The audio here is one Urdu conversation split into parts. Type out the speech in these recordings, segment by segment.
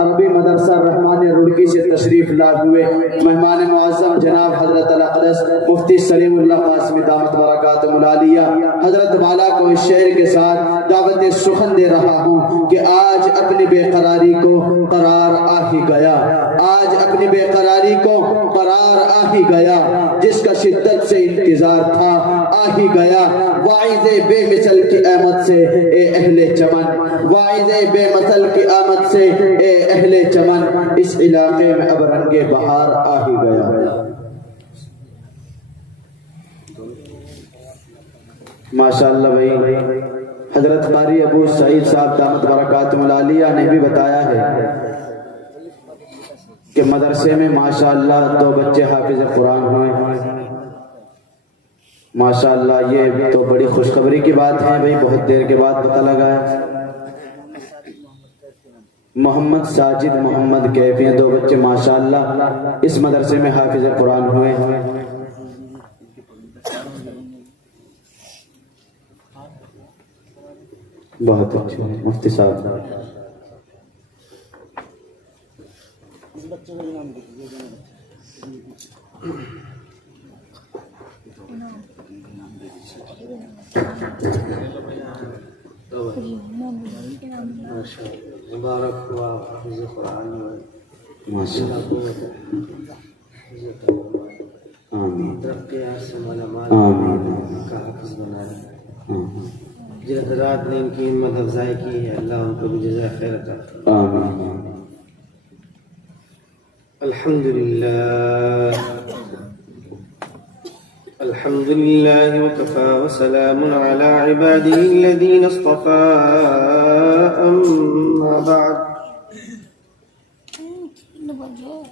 عربی مدرسہ رحمانیہ رڑکی سے تشریف لا ہوئے مہمان معظم جناب حضرت الاقدس مفتی سلیم اللہ قاسمی دامت برکاتہ العالیہ حضرت والا کو اس شعر کے ساتھ دعوت سخن دے رہا ہوں کہ آج اپنی بے قراری کو قرار آ ہی گیا، آج اپنی بے قراری کو قرار آ ہی گیا، جس کا شدت سے انتظار تھا آ ہی گیا۔ واعظ بے مثل کی آمد سے اے اہل چمن، واعظ بے مثل کی آمد سے اے اہل چمن، اس علاقے میں اب رنگ بہار آ ہی گیا۔ ماشاءاللہ بھائی، حضرت قاری ابو سعید صاحب دامت برکاتہ العالیہ نے بھی بتایا ہے کہ مدرسے میں ماشاءاللہ 2 بچے حافظ قرآن ہوئے۔ ماشاءاللہ یہ تو بڑی خوشخبری کی بات ہے بھائی، بہت دیر کے بعد پتہ لگا ہے۔ محمد ساجد محمد کیفی ہیں 2 بچے ماشاءاللہ اس مدرسے میں حافظ قرآن ہوئے۔ بہت اچھا مفتی صاحب۔ مبارک ہوا حافظ قرآن آمین ترقی سے مالا مال آمین کا حافظ بنائے۔ جن حضرات نے ان کی ہمت افزائی کی ہے اللہ ان کو بھی جزائے خیر عطا فرمائے۔ آمین۔ الحمد لله وكفى وسلام على عباده الذين اصطفى أما بعد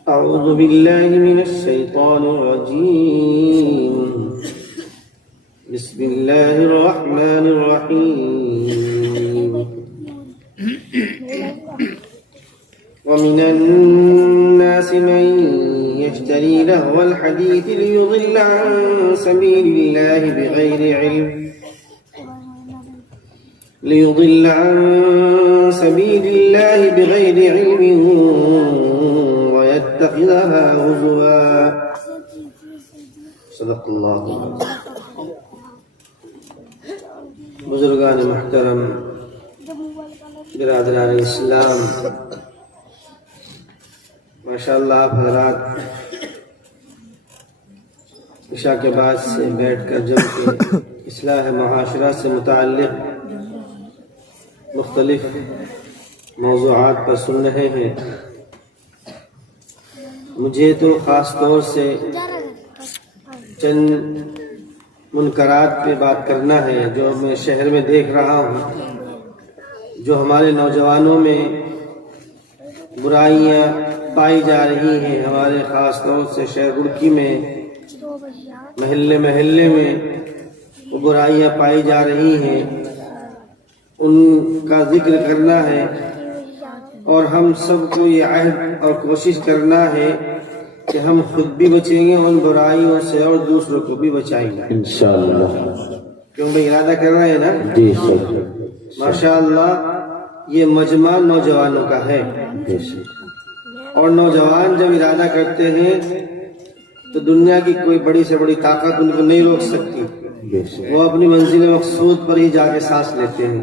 أعوذ بالله من الشيطان الرجيم بسم الله الرحمن الرحيم ومن الناس من يشتري لهو الحديث ليضل عن سبيل الله بغير علم ويتخذها هزوا صدق الله العظيم۔ بزرگان محترم، برادران اسلام، ماشاءاللہ آپ حضرات عشاء کے بعد سے بیٹھ کر جب کہ اصلاح معاشرہ سے متعلق مختلف موضوعات پر سن رہے ہیں، مجھے تو خاص طور سے چند منکرات پہ بات کرنا ہے جو میں شہر میں دیکھ رہا ہوں، جو ہمارے نوجوانوں میں برائیاں پائی جا رہی ہیں۔ ہمارے خاص طور سے شہر رڑکی میں محلے میں وہ برائیاں پائی جا رہی ہیں، ان کا ذکر کرنا ہے، اور ہم سب کو یہ عہد اور کوشش کرنا ہے کہ ہم خود بھی بچیں گے ان برائیوں سے اور دوسروں کو بھی بچائیں گے انشاءاللہ۔ کیوں بھائی ارادہ کر رہے ہیں نا؟ جی سر۔ ماشاءاللہ یہ مجمع نوجوانوں کا ہے، اور نوجوان جب ارادہ کرتے ہیں تو دنیا کی کوئی بڑی سے بڑی طاقت ان کو نہیں روک سکتی، وہ اپنی منزل مقصود پر ہی جا کے سانس لیتے ہیں۔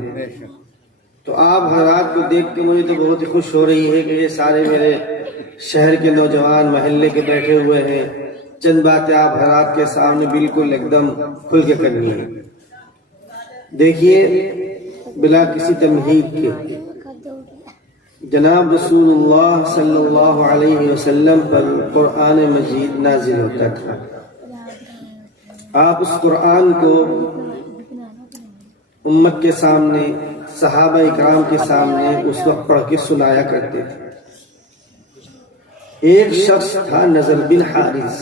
تو آپ حضرات کو دیکھ کے مجھے تو بہت ہی خوش ہو رہی ہے کہ یہ سارے میرے شہر کے نوجوان محلے کے بیٹھے ہوئے ہیں۔ چند باتیں آپ حضرات کے سامنے بالکل ایک دم کھل کے کرنی ہے۔ دیکھیے، بلا کسی تمہید کے جناب رسول اللہ صلی اللہ علیہ وسلم پر قرآن مجید نازل ہوتا تھا۔ آپ اس قرآن کو امت کے سامنے، صحابہ اکرام کے سامنے اس وقت پڑھ کے سنایا کرتے تھے۔ ایک شخص تھا نضر بن حارث،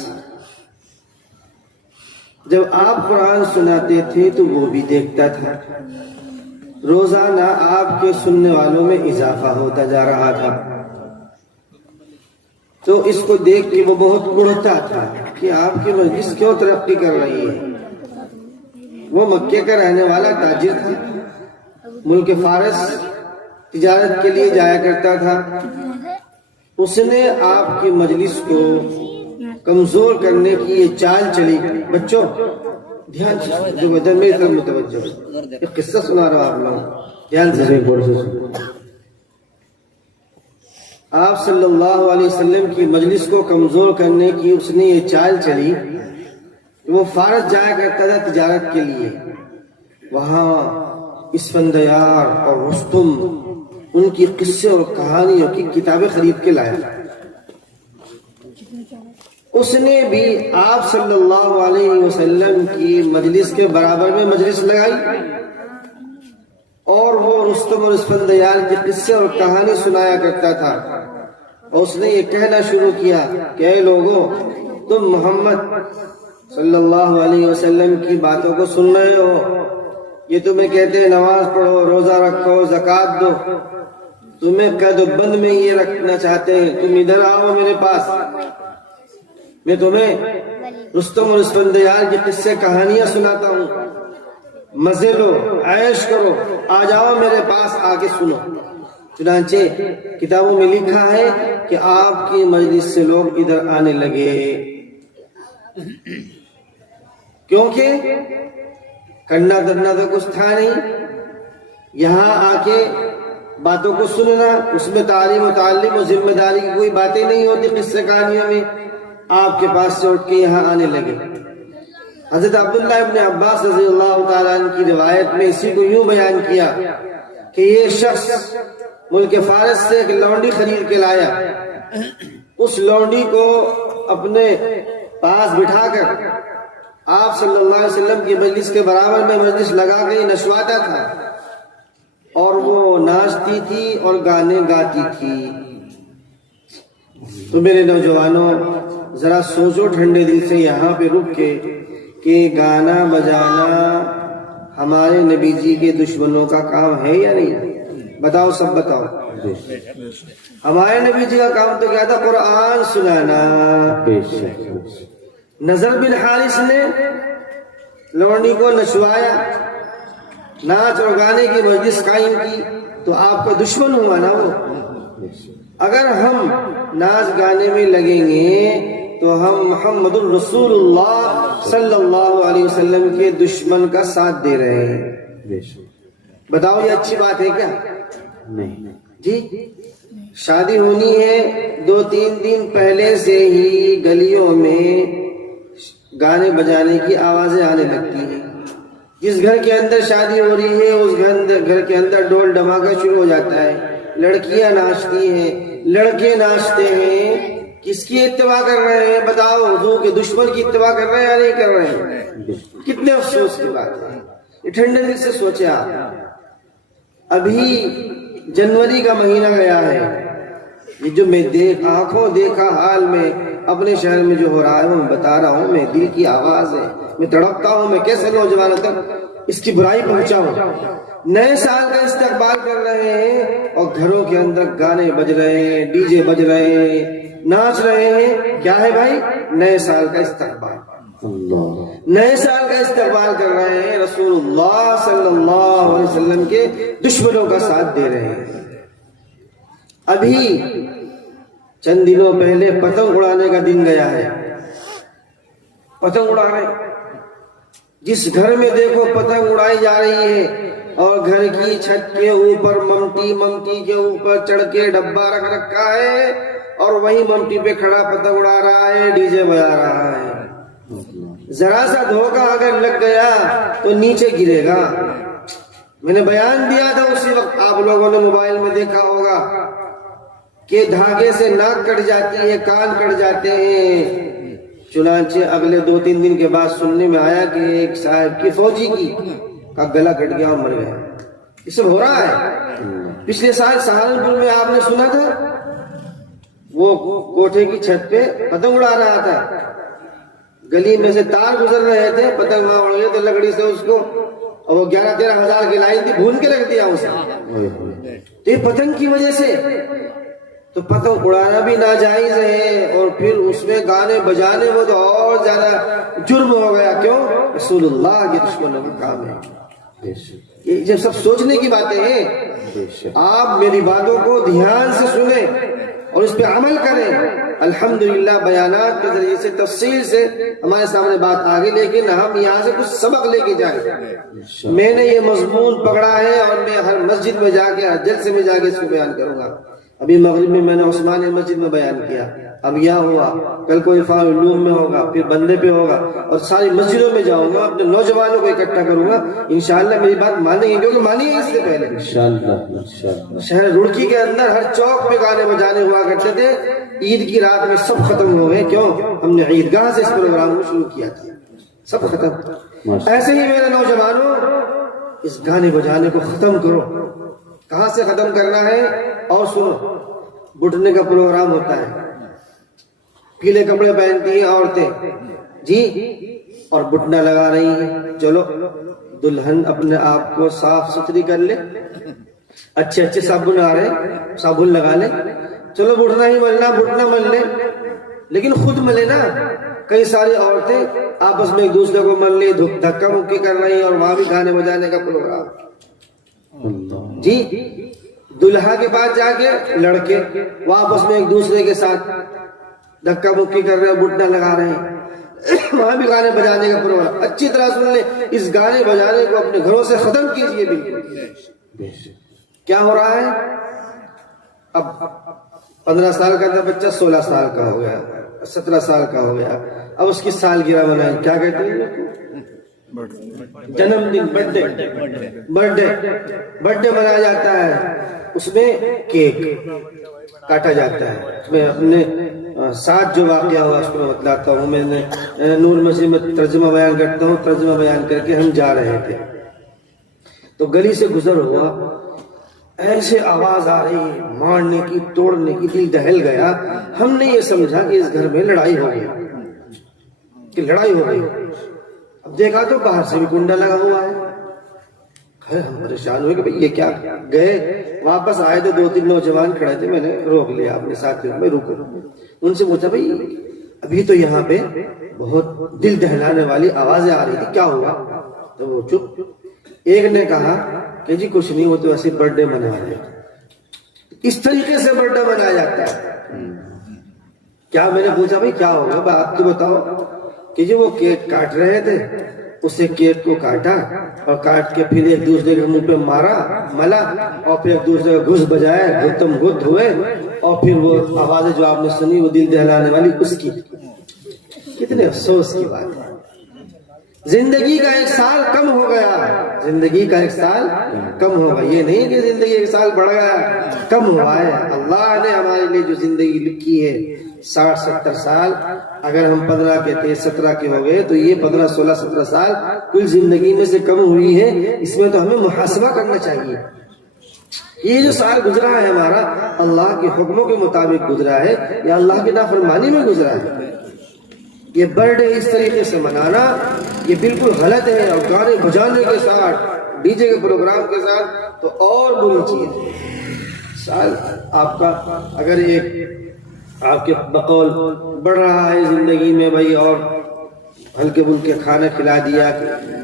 جب آپ قرآن سناتے تھے تو وہ بھی دیکھتا تھا، روزانہ آپ کے سننے والوں میں اضافہ ہوتا جا رہا تھا، تو اس کو دیکھ کے وہ بہت اڑتا تھا کہ آپ کی مجلس کیوں ترقی کر رہی ہے۔ وہ مکے کا رہنے والا تاجر تھا، ملک فارس تجارت کے لیے جایا کرتا تھا، اس نے آپ کی مجلس کو کمزور کرنے کی یہ چال چلی. بچوں دھیان سے جو ادھر میری طرف متوجہ ہو، یہ قصہ سنا رہا ہوں آپ لوگ، دھیان سے. آپ صلی اللہ علیہ وسلم کی مجلس کو کمزور کرنے کی اس نے یہ چال چلی کہ وہ فارس جایا کرتا تھا تجارت کے لیے. وہاں اسفندیار اور رستم ان کی قصے اور کہانیوں کی کتابیں خرید کے لایا. اس نے بھی آپ صلی اللہ علیہ وسلم کی مجلس کے برابر میں مجلس لگائی اور وہ رستم اور اسفندیار کی قصے اور کہانی سنایا کرتا تھا. اور اس نے یہ کہنا شروع کیا کہ اے لوگوں، تم محمد صلی اللہ علیہ وسلم کی باتوں کو سن رہے ہو، یہ تمہیں کہتے ہیں نماز پڑھو، روزہ رکھو، زکوٰۃ دو، تمہیں قید و بند میں یہ رکھنا چاہتے ہیں. تم ادھر آؤ میرے پاس، میں تمہیں رستم اور اسفندیار کی قصے کہانیاں سناتا ہوں، مزے لو، عیش کرو، آ جاؤ میرے پاس، آ کے سنو. چنانچہ کتابوں میں لکھا ہے کہ آپ کی مجلس سے لوگ ادھر آنے لگے، کیونکہ کرنا دھرنا تو کچھ تھا نہیں. یہاں آ کے باتوں کو سننا، اس میں تعلیم و تعلیم و ذمہ داری کی کوئی باتیں نہیں ہوتی. قصے کہانیوں میں آپ کے پاس سے اٹھ کے یہاں آنے لگے. حضرت عبداللہ ابن عباس رضی اللہ تعالیٰ عنہ کی روایت میں اسی کو یوں بیان کیا کہ یہ شخص ملک فارس سے ایک لونڈی خرید کے لایا. اس لونڈی کو اپنے پاس بٹھا کر آپ صلی اللہ علیہ وسلم کی مجلس کے برابر میں مجلس لگا کے نشواتا تھا، اور وہ ناچتی تھی اور گانے گاتی تھی. تو میرے نوجوانوں ذرا سوچو ٹھنڈے دل سے یہاں پہ رک کے کہ گانا بجانا ہمارے نبی جی کے دشمنوں کا کام ہے یا نہیں؟ بتاؤ، سب بتاؤ. ہمارے نبی جی کا کام تو کیا تھا؟ قرآن سنانا. نضر بن حارث نے لونڈی کو نچوایا، ناچ اور گانے کی مجلس قائم کی، تو آپ کا دشمن ہوا نا وہ. اگر ہم ناچ گانے میں لگیں گے تو ہم محمد الرسول اللہ صلی اللہ علیہ وسلم کے دشمن کا ساتھ دے رہے ہیں. بتاؤ یہ اچھی بات ہے کیا؟ نہیں جی. شادی ہونی ہے، 2-3 دن پہلے سے ہی گلیوں میں گانے بجانے کی آوازیں آنے لگتی ہیں. جس گھر کے اندر شادی ہو رہی ہے اس گھر کے اندر ڈول ڈھماکہ شروع ہو جاتا ہے. لڑکیاں ناچتی ہیں، لڑکے ناچتے ہیں. کس کی اتباع کر رہے ہیں؟ بتاؤ، حضور کے دشمن کی اتباع کر رہے ہیں یا نہیں کر رہے ہیں؟ کتنے افسوس کی بات ہے. یہ ٹھنڈے دل سے سوچے آپ. ابھی جنوری کا مہینہ گیا ہے، یہ جو میں آنکھوں دیکھا حال میں اپنے شہر میں جو ہو رہا ہے وہ میں بتا رہا ہوں. میں دل کی آواز ہے، میں تڑپتا ہوں. میں کیسے نوجوانوں تک اس کی برائی پہنچاؤں؟ نئے سال کا استقبال کر رہے ہیں اور گھروں کے اندر گانے بج رہے ہیں، ڈی جے بج رہے ہیں، ناچ رہے ہیں. کیا ہے بھائی؟ نئے سال کا استقبال. نئے سال کا استقبال کر رہے ہیں، رسول اللہ صلی اللہ علیہ وسلم کے دشمنوں کا ساتھ دے رہے ہیں. ابھی چند دنوں پہلے پتنگ اڑانے کا دن گیا ہے. پتنگ اڑا رہے، جس گھر میں دیکھو پتنگ اڑائی جا رہی ہے، اور گھر کی چھت کے اوپر ممٹی کے اوپر چڑھ کے ڈبہ رکھ رکھا ہے، اور وہی ممٹی پہ کھڑا پتنگ اڑا رہا ہے، ڈی جے بجا رہا ہے. ذرا سا دھوکہ اگر لگ گیا تو نیچے گرے گا. میں نے بیان دیا تھا اسی وقت، آپ لوگوں نے موبائل میں دیکھا ہوگا کہ دھاگے سے ناک کٹ جاتی ہے، کان کٹ جاتے ہیں. چنانچہ اگلے 2-3 دن کے بعد سننے میں آیا کہ ایک صاحب کی فوجی کا گلا کٹ گیا اور مر گیا. یہ سب ہو رہا ہے. پچھلے سال سہارنپور میں آپ نے سنا تھا، وہ کوٹھے کی چھت پہ پتنگ اڑا رہا تھا، گلی میں سے تار گزر رہے تھے، پتنگ وہاں اڑ گئے تو لکڑی سے اس کو، اور وہ 11-13 ہزار کی لائن تھی، بھون کے رکھ دیا اسے. تو یہ پتنگ کی وجہ سے. تو پتنگ اڑانا بھی ناجائز ہے، اور پھر اس میں گانے بجانے وہ تو اور زیادہ جرم ہو گیا. کیوں؟ رسول اللہ کے دشمنوں کا کام ہے. یہ جب سب سوچنے کی باتیں ہیں. آپ میری باتوں کو دھیان سے سنیں اور اس پہ عمل کریں. الحمدللہ بیانات کے ذریعے سے تفصیل سے ہمارے سامنے بات آگے، لیکن ہم یہاں سے کچھ سبق لے کے جائیں. میں نے یہ مضمون پکڑا ہے اور میں ہر مسجد میں جا کے، ہر جلسے میں جا کے اس کو بیان کروں گا. ابھی مغرب میں نے عثمانیہ مسجد میں بیان کیا، اب یہاں ہوا، کل کو عرفان العلوم میں ہوگا، پھر بندے پہ ہوگا، اور ساری مسجدوں میں جاؤں گا، اپنے نوجوانوں کو اکٹھا کروں گا. انشاءاللہ میری بات مانیں گے، کیونکہ مانی ہے اس سے پہلے. شہر روڑکی کے اندر ہر چوک پہ گانے بجانے ہوا کرتے تھے. عید کی رات میں سب ختم ہو گئے. کیوں؟ ہم نے عیدگاہ سے اس پروگرام کو شروع کیا تھا، سب ختم. ایسے ہی میرے نوجوانوں، اس گانے بجانے کو ختم کرو. کہاں سے ختم کرنا ہے؟ اور سنو، بٹنے کا پروگرام ہوتا ہے، پیلے کپڑے پہنتی ہیں عورتیں جی، اور بٹنا لگا رہی ہیں. چلو دلہن اپنے آپ کو صاف ستھری کر لے، اچھے اچھے صابن آ رہے، صابن لگا لے. چلو بٹنا ہی ملنا، بٹنا مل لے، لیکن خود ملے نا. کئی ساری عورتیں آپس میں ایک دوسرے کو مل لی، دھکا مکی کر رہی، اور وہاں بھی گانے بجانے کا پروگرام جی. دلہا کے پاس جا کے لڑکے وہ آپس میں ایک دوسرے کے ساتھ دھکا مکی کر رہے ہیں، بٹنا لگا رہے ہیں، وہاں بھی گانے بجانے کا پروگرام. اچھی طرح سن لیں، اس گانے بجانے کو اپنے گھروں سے ختم کیجئے. بالکل کیا ہو رہا ہے؟ اب 15 سال کا تھا بچہ، 16 سال کا ہو گیا، 17 سال کا ہو گیا. اب اس کی سالگرہ منائیں، کیا کہتے ہیں؟ جنم دن، برتھڈے منایا جاتا ہے. اس میں کیک کاٹا جاتا ہے. میں اپنے ساتھ جو واقعہ ہوا اس کو میں بتلاتا ہوں. میں نے نور مسجد میں ترجمہ بیان کرتا ہوں. ترجمہ بیان کر کے ہم جا رہے تھے تو گلی سے گزر ہوا، ایسے آواز آ رہی مارنے کی، توڑنے کی، دل دہل گیا. ہم نے یہ سمجھا کہ اس گھر میں لڑائی ہو گئی، کہ لڑائی ہو گئی. اب دیکھا تو باہر سے بھی کنڈا لگا ہوا ہے. ہم پریشان ہوئے کہ بھئی یہ کیا. گئے واپس آئے تو 2-3 نوجوان کھڑے تھے. میں نے روک لیا اپنے ساتھیوں میں، رکو. ان سے پوچھا بھئی ابھی تو یہاں پہ بہت دل دہلانے والی آوازیں آ رہی تھی، کیا ہوا؟ تو وہ چپ. ایک نے کہا کہ جی کچھ نہیں، وہ تو ایسے برتھ ڈے منا رہے ہیں. اس طریقے سے برتھ ڈے منایا جاتا ہے کیا؟ میں نے پوچھا بھئی کیا ہوگا، آپ تو بتاؤ. کہ جی وہ کیک کاٹ رہے تھے، اسے کیک کو کاٹا اور کاٹ کے پھر ایک دوسرے کے منہ پہ ملا، اور پھر ایک دوسرے کا گھس بجائے، گتم گت ہوئے، اور پھر وہ آوازیں جو آپ نے سنی وہ دل دہلانے والی اس کی. کتنے افسوس کی بات ہے. زندگی کا 1 سال کم ہو گیا، زندگی کا 1 سال کم ہوگا. یہ نہیں کہ زندگی 1 سال بڑھ گیا، کم ہوا ہے. اللہ نے ہمارے لیے جو زندگی لکھی ہے 60-70 سال، اگر ہم 15 کے تھے 17 کے ہو گئے تو یہ 15, 16, 17 سال کل زندگی میں سے کم ہوئی ہے. اس میں تو ہمیں محاسبہ کرنا چاہیے. یہ جو سال گزرا ہے ہمارا اللہ کے حکموں کے مطابق گزرا ہے یا اللہ کی نافرمانی میں گزرا ہے؟ یہ برتھ ڈے اس طریقے سے منانا یہ بالکل غلط ہے. اور گانے بجانے کے ساتھ، ڈی جے کے پروگرام کے ساتھ تو اور بری چیز ہے. سال آپ کا اگر ایک آپ کے بقول بڑھ رہا ہے زندگی میں بھائی، اور ہلکے پھلکے کھانا کھلا دیا،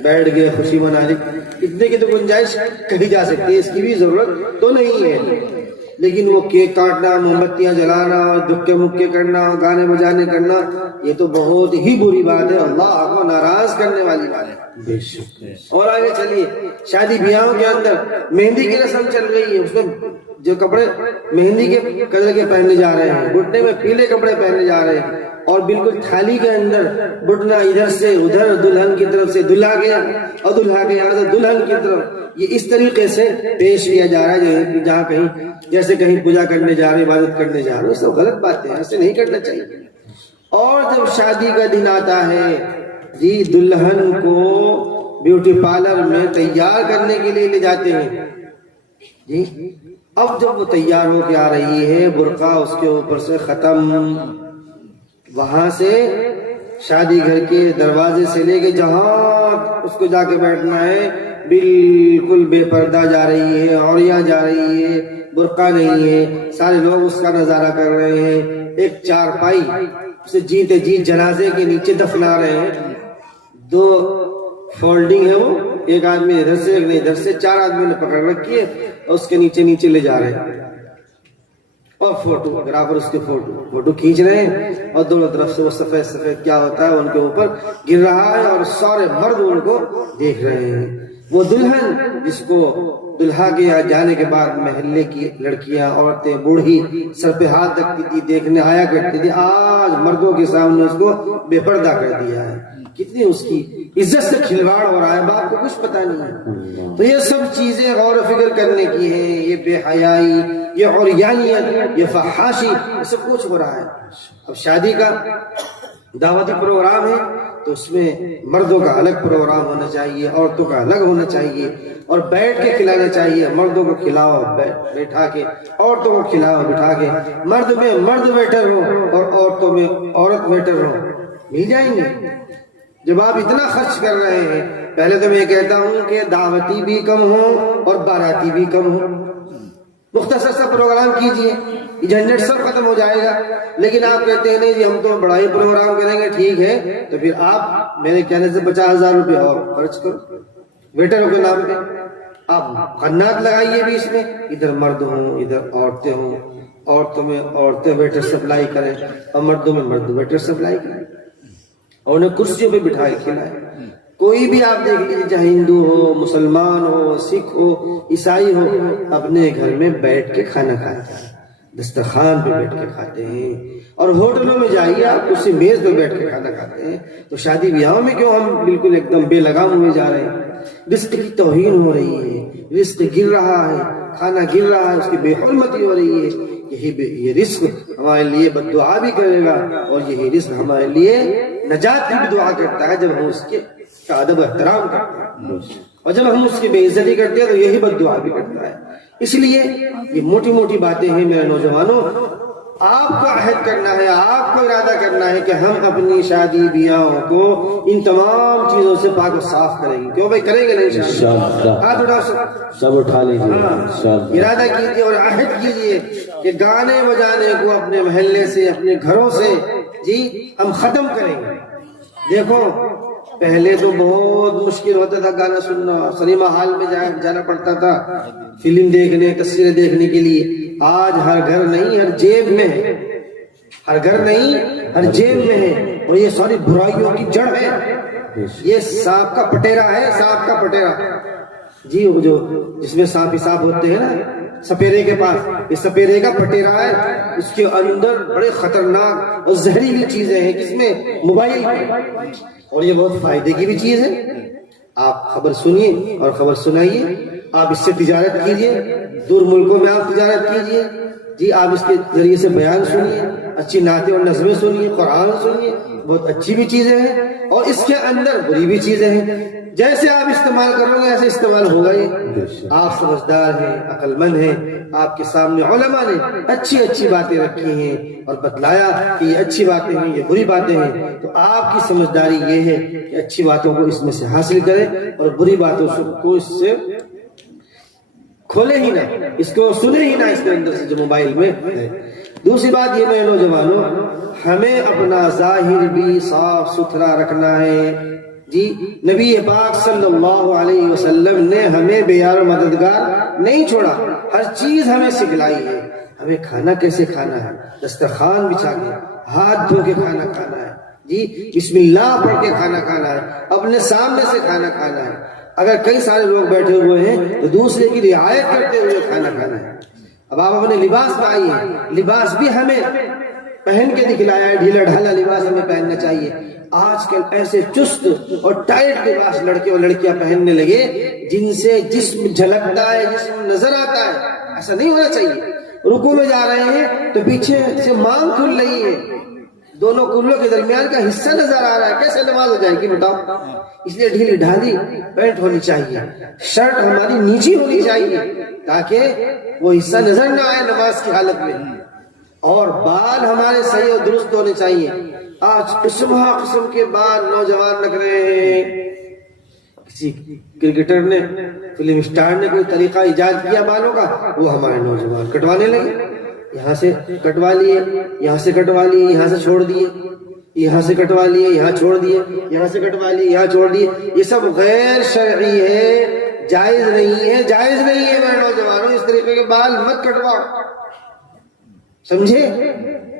بیٹھ گئے، خوشی منا لی، اتنے کی تو گنجائش کہی جا سکتی ہے، اس کی بھی ضرورت تو نہیں ہے. لیکن وہ کیک کاٹنا، موم بتیاں جلانا، دھکے مکے کرنا، گانے بجانے کرنا، یہ تو بہت ہی بری بات ہے، اللہ کو ناراض کرنے والی بات ہے. اور آگے چلیے، شادی بیاہوں کے اندر مہندی کی رسم چل رہی ہے. اس میں جو کپڑے مہندی کے کلر کے پہنے جا رہے ہیں، گھٹنے میں پیلے کپڑے پہنے جا رہے ہیں، اور بالکل تھالی کے اندر بٹنا ادھر سے ادھر، دلہن کی طرف سے دلہا گیا اور دلہا کے یہاں سے دلہن کی طرف. یہ اس طریقے سے پیش کیا جا رہا ہے جہاں کہیں جیسے کہیں پوجا کرنے جا رہے، عبادت کرنے جا رہے. سب غلط باتیں ہیں، ایسے نہیں کرنا چاہیے. اور جب شادی کا دن آتا ہے جی، دلہن کو بیوٹی پارلر میں تیار کرنے کے لیے لے جاتے ہیں جی. اب جب وہ تیار ہو کے آ رہی ہے، برقع اس کے اوپر سے ختم، وہاں سے شادی گھر کے دروازے سے لے کے جہاں اس کو جا کے بیٹھنا ہے بالکل بے پردہ جا رہی ہے، عوریاں جا رہی ہے، برقع نہیں ہے. سارے لوگ اس کا نظارہ کر رہے ہیں. ایک چارپائی اسے جیتے جی جنازے کے نیچے دفنا رہے ہیں. 2 فولڈنگ ہے، وہ ایک آدمی ادھر سے، ایک ادھر سے، 4 آدمی نے پکڑ رکھی ہے اور اس کے نیچے نیچے لے جا رہے ہیں. اور فوٹوگرافر اس کے فوٹو کھینچ رہے ہیں اور دونوں طرف سے وہ سفید سفید کیا ہوتا ہے ان کے اوپر گر رہا ہے اور سارے مرد ان کو دیکھ رہے ہیں. وہ دلہن جس کو دلہا کے جانے کے بعد محلے کی لڑکیاں عورتیں بوڑھی سر پہ ہاتھ رکھتی تھی دیکھنے آیا کرتی تھی, آج مردوں کے سامنے اس کو بے پردہ کر دیا ہے. کتنی اس کی عزت سے کھلواڑ ہو رہا ہے, باپ کو کچھ پتا نہیں ہے. تو یہ سب چیزیں غور و فکر کرنے کی ہیں. یہ بے حیائی, یہ عریانیت, یہ فحاشی, یہ سب کچھ ہو رہا ہے. اب شادی کا دعوتی پروگرام ہے تو اس میں مردوں کا الگ پروگرام ہونا چاہیے, عورتوں کا الگ ہونا چاہیے, اور بیٹھ کے کھلانا چاہیے. مردوں کو کھلاؤ بیٹھا کے, عورتوں کو کھلاؤ بٹھا کے. مرد میں مرد ویٹر ہو اور عورتوں میں عورت ویٹر ہو, مل جائیں گے. جب آپ اتنا خرچ کر رہے ہیں, پہلے تو میں کہتا ہوں کہ دعوتی بھی کم ہو اور باراتی بھی کم ہو. مختصر سا پروگرام کیجئے, یہ جھنجھٹ سب ختم ہو جائے گا. لیکن آپ کہتے ہیں نہیں جی ہم تو بڑا ہی پروگرام کریں گے, ٹھیک ہے تو پھر آپ میرے کہنے سے 50,000 روپے اور خرچ کرو ویٹروں کے نام پہ. آپ قنات لگائیے بھی اس میں, ادھر مرد ہوں ادھر عورتیں ہوں, عورتوں میں عورتیں ویٹر سپلائی کریں اور مردوں میں مرد ویٹر سپلائی کریں, اور انہیں کرسیوں پہ بٹھائے کھلائے. کوئی بھی آپ دیکھ لیجیے, چاہے ہندو ہو, مسلمان ہو, سکھ ہو, عیسائی ہو, اپنے گھر میں بیٹھ کے کھانا کھاتا ہے, دسترخوان پہ بیٹھ کے کھاتے ہیں. اور ہوٹلوں میں جائیے آپ اسی میز پہ بیٹھ کے کھانا کھاتے ہیں. تو شادی بیاہوں میں کیوں ہم بالکل ایک دم بے لگام ہوئے جا رہے ہیں؟ رزق کی توہین ہو رہی ہے, رزق گر رہا ہے, کھانا گر رہا ہے, اس کی بے حرمتی ہو رہی ہے. یہ رزق ہمارے لیے بد دعا بھی کرے گا, اور یہی رزق ہمارے لیے نجات کی بھی دعا کرتا ہے جب ہم اس کے ادب احترام کرتے ہیں, اور جب ہم اس کی بے عزتی کرتے ہیں تو یہی بد دعا بھی کرتا ہے. اس لیے یہ موٹی موٹی باتیں ہیں میرے نوجوانوں. آپ کو عہد کرنا ہے, آپ کو ارادہ کرنا ہے کہ ہم اپنی شادی بیاہوں کو ان تمام چیزوں سے پاک و صاف کریں گے. کیوں بھائی کریں گے نہیں انشاءاللہ؟ ہاتھ اٹھاؤ, سب اٹھا لیجیے. ارادہ کیجیے اور عہد کیجیے کہ گانے بجانے کو اپنے محلے سے اپنے گھروں سے جی ہم ختم کریں گے. دیکھو پہلے تو بہت مشکل ہوتا تھا گانا سننا, سنیما ہال میں جانا پڑتا تھا فلم دیکھنے, تصویریں دیکھنے کے لیے. آج ہر گھر نہیں ہر جیب میں ہے, ہر گھر نہیں ہر جیب میں ہے. اور یہ ساری برائیوں کی جڑ ہے, یہ سانپ کا پٹیرا ہے, سانپ کا پٹیرا جی, وہ جو جس میں سانپ ہی سانپ ہوتے ہیں نا سپیرے کے پاس, یہ سپیرے کا پٹیرا ہے. اس کے اندر بڑے خطرناک اور زہریلی چیزیں ہیں, جس میں موبائل, اور یہ بہت فائدے کی بھی چیز ہے. آپ خبر سنیے اور خبر سنائیے, آپ اس سے تجارت کیجئے, دور ملکوں میں آپ تجارت کیجئے جی. آپ اس کے ذریعے سے بیان سنیے, اچھی نعتیں اور نظمیں سنیے, قرآن سنیے, بہت اچھی بھی چیزیں ہیں اور اس کے اندر بری بھی چیزیں ہیں. جیسے آپ استعمال کرو گے ایسے استعمال ہوگا. یہ آپ سمجھدار ہیں, عقل مند ہیں, آپ کے سامنے علماء نے اچھی اچھی باتیں رکھی ہیں اور بتلایا کہ یہ اچھی باتیں ہیں, یہ بری باتیں ہیں. تو آپ کی سمجھداری یہ ہے کہ اچھی باتوں کو اس میں سے حاصل کریں اور بری باتوں کو اس سے کھولے ہی نہ, اس کو سنے ہی نہ, اس کے اندر سے جو موبائل میں ہے. دوسری بات یہ میرے نوجوانوں, ہمیں اپنا ظاہر بھی صاف ستھرا رکھنا ہے جی. نبی پاک صلی اللہ علیہ وسلم نے ہمیں بے یار و مددگار نہیں چھوڑا, ہر چیز ہمیں سکھلائی ہے. ہمیں کھانا کیسے کھانا ہے, دسترخوان بچھا کے ہاتھ دھو کے کھانا کھانا ہے جی, بسم اللہ پڑھ کے کھانا کھانا ہے, اپنے سامنے سے کھانا کھانا ہے. اگر کئی سارے لوگ بیٹھے ہوئے ہیں تو دوسرے کی رعایت کرتے ہوئے کھانا کھانا ہے. اب آپ اپنے لباس میں آئیے, لباس بھی ہمیں پہن کے دکھلایا ہے, ڈھیلا ڈھالا لباس ہمیں پہننا چاہیے. آج کل ایسے چست اور ٹائٹ لباس لڑکے اور لڑکیاں پہننے لگے جن سے جسم جھلکتا ہے, جسم نظر آتا ہے. ایسا نہیں ہونا چاہیے. رکوع میں جا رہے ہیں تو پیچھے سے مانگ کھل رہی ہے, دونوں کلوں کے درمیان کا حصہ نظر آ رہا ہے, کیسے نماز ہو جائے گی بتاؤ؟ اس لیے ڈھیلی ڈھالی پینٹ ہونی چاہیے, شرٹ ہماری نیچی ہونی چاہیے تاکہ وہ حصہ نظر نہ آئے نماز کی حالت میں, اور بال ہمارے صحیح اور درست ہونے چاہیے. آج قسم کے بال نوجوان رکھ رہے ہیں. کسی کرکٹر نے, فلم اسٹار نے کوئی طریقہ ایجاد کیا بالوں کا, وہ ہمارے نوجوان کٹوانے لگے. یہاں سے کٹوا لیے, یہاں سے کٹوا لیے, یہاں سے چھوڑ دیے, یہاں سے کٹوا لیے, یہاں چھوڑ دیے, یہاں سے کٹوا لیے, یہاں چھوڑ دیے. یہ سب غیر شرعی ہے, جائز نہیں ہے, جائز نہیں ہے. میرے نوجوانوں اس طریقے کے بال مت کٹواؤ. سمجھے؟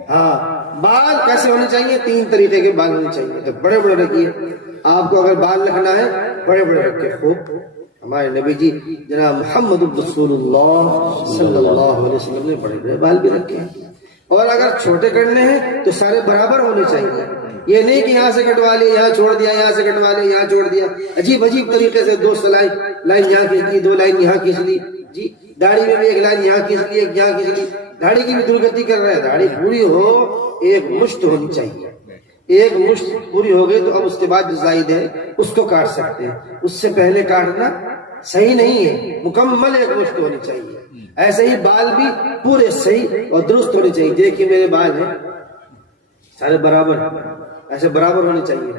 ہاں، بال کیسے ہونے چاہیے؟ 3 طریقے کے بال ہونے چاہیے. تو بڑے بڑے رکھیے. آپ کو اگر بال رکھنا ہے بڑے بڑے رکھے خوب. ہمارے نبی جی جناب محمد رسول اللہ صلی اللہ علیہ وسلم نے بڑے بڑے بال بھی رکھے ہیں. اور اگر چھوٹے کرنے ہیں تو سارے برابر ہونے چاہیے. یہ نہیں کہ یہاں سے کٹوا لیا یہاں چھوڑ دیا، یہاں سے کٹوا لیا یہاں چھوڑ دیا، عجیب عجیب طریقے سے 2 لائن یہاں کھینچ لی، 2 لائن یہاں کھینچ لی. جی داڑھی میں بھی 1 لائن یہاں کھینچ لی، 1 یہاں کھینچ لی. داڑھی کی بھی درگتی کر رہے ہیں. داڑھی پوری ہو، 1 مشت ہونی چاہیے. 1 مشت پوری ہو گئی تو اب اس کے بعد جو زائد ہے اس کو کاٹ سکتے ہیں. اس سے پہلے کاٹنا صحیح نہیں ہے. مکمل 1 مشت ہونی چاہیے. ایسے ہی بال بھی پورے صحیح اور درست ہونے چاہیے. دیکھیے میرے بال ہیں سارے برابر، ایسے برابر ہونے چاہیے.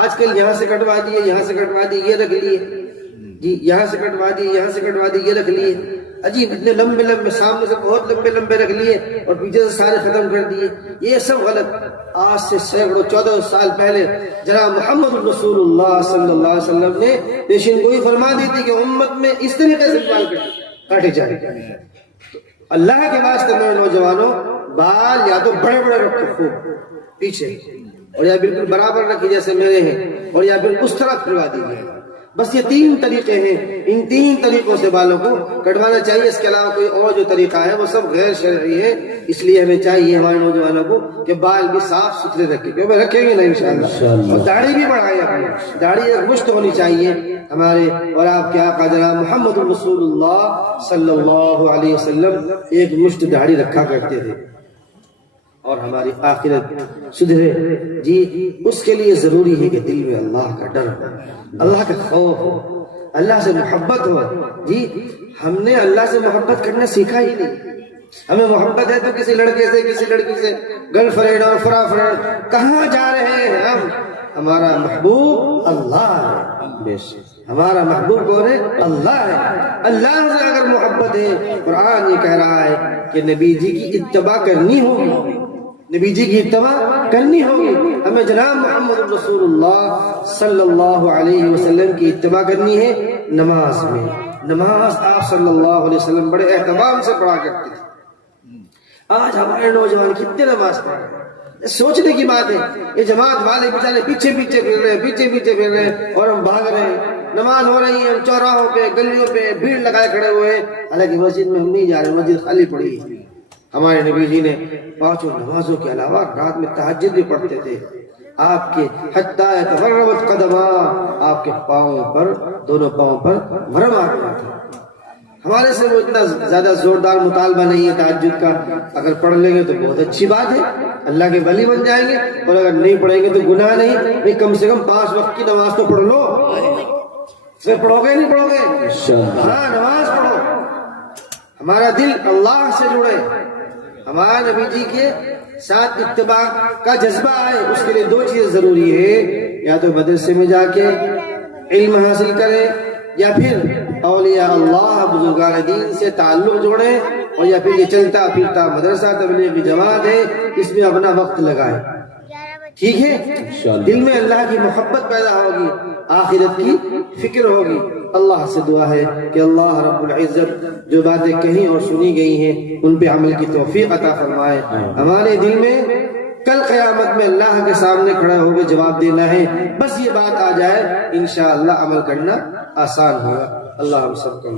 آج کل یہاں سے کٹوا دیے، یہاں سے کٹوا دیے، یہ رکھ لیے جی، یہاں سے کٹوا دیے، یہاں سے کٹوا دیے، یہ رکھ لیے. عجیب اتنے لمبے لمبے، سامنے سے بہت لمبے لمبے رکھ لیے اور پیچھے سے سارے ختم کر دیے. یہ سب غلط. آج سے سینکڑوں 14 سال پہلے جناب محمد رسول اللہ صلی اللہ علیہ وسلم نے پیشین گوئی فرما دی تھی کہ امت میں اس طریقے سے بال کاٹے جائیں. اللہ کے واسطے میرے نوجوانوں، بال یا تو بڑے بڑے رکھو خوب پیچھے، اور یا بالکل برابر رکھیے جیسے میرے ہیں، اور یا بالکل اس طرح پھروا دیجیے. بس یہ 3 طریقے ہیں. ان 3 طریقوں سے بالوں کو کٹوانا چاہیے. اس کے علاوہ کوئی اور جو طریقہ ہے وہ سب غیر شرعی ہے. اس لیے ہمیں چاہیے ہمارے نوجوانوں کو کہ بال بھی صاف ستھرے رکھیں، کیونکہ رکھیں گے نا انشاءاللہ. اور داڑھی بھی بڑھائیں اپنی. داڑھی 1 مشت ہونی چاہیے ہمارے. اور آپ کے آقا جناب محمد رسول اللہ صلی اللہ علیہ وسلم 1 مشت داڑھی رکھا کرتے تھے. اور ہماری آخرت سدھرے جی، اس کے لیے ضروری ہے کہ دل میں اللہ کا ڈر ہو، اللہ کا خوف ہو، اللہ سے محبت ہو. جی ہم نے اللہ سے محبت کرنا سیکھا ہی نہیں. ہمیں محبت ہے تو کسی لڑکے سے، کسی لڑکی سے، گرل فرینڈ اور فرا فرینڈ. کہاں جا رہے ہیں ہم؟ ہمارا محبوب اللہ ہے. ہمارا محبوب کون ہے؟ اللہ ہے. اللہ سے اگر محبت ہے، قرآن یہ کہہ رہا ہے کہ نبی جی کی اتباع کرنی ہوگی، نبی جی کی اتباع کرنی ہوگی. ہمیں جناب محمد رسول اللہ صلی اللہ علیہ وسلم کی اتباع کرنی ہے. نماز میں، نماز آپ صلی اللہ علیہ وسلم بڑے اہتمام سے پڑھا کرتے تھے. آج ہمارے نوجوان کتنے نماز پڑھ رہے ہیں؟ سوچنے کی بات ہے. یہ جماعت والے بیچارے پیچھے پیچھے پھر رہے ہیں، پیچھے پیچھے پھر رہے ہیں، اور ہم بھاگ رہے ہیں. نماز ہو رہی ہے، چوراہوں پہ، گلیوں پہ بھیڑ لگائے کھڑے ہوئے ہیں. حالانکہ مسجد میں ہم نہیں جا رہے، مسجد خالی پڑی ہے. ہمارے نبی جی نے 5 نمازوں کے علاوہ رات میں تہجد بھی پڑھتے تھے. آپ کے حتی تورمت قدما، آپ کے پاؤں پر، دونوں پاؤں پر ورم آ گیا تھا. ہمارے سے وہ اتنا زیادہ زوردار مطالبہ نہیں ہے تہجد کا. اگر پڑھ لیں گے تو بہت اچھی بات ہے، اللہ کے ولی بن جائیں گے. اور اگر نہیں پڑھیں گے تو گناہ نہیں. بھئی کم سے کم 5 وقت کی نماز تو پڑھ لو. پھر پڑھو گے نہیں پڑھو گے؟ ہاں نماز پڑھو. ہمارا دل اللہ سے جڑے، ہمارے نبی جی کے ساتھ اتباع کا جذبہ آئے. اس کے لیے 2 چیزیں ضروری ہے. یا تو مدرسے میں جا کے علم حاصل کریں، یا پھر اولیاء اللہ بزرگان دین سے تعلق جوڑیں، اور یا پھر یہ چلتا پھرتا مدرسہ تبلیغ کی جماعت ہے، اس میں اپنا وقت لگائیں. ٹھیک ہے؟ دل میں اللہ کی محبت پیدا ہوگی، آخرت کی فکر ہوگی. اللہ سے دعا ہے کہ اللہ رب العزت جو باتیں کہیں اور سنی گئی ہیں ان پہ عمل کی توفیق عطا فرمائے. ہمارے دل میں کل قیامت میں اللہ کے سامنے کھڑا ہو کے جواب دینا ہے. بس یہ بات آ جائے، انشاءاللہ عمل کرنا آسان ہوگا. اللہ ہم سب کو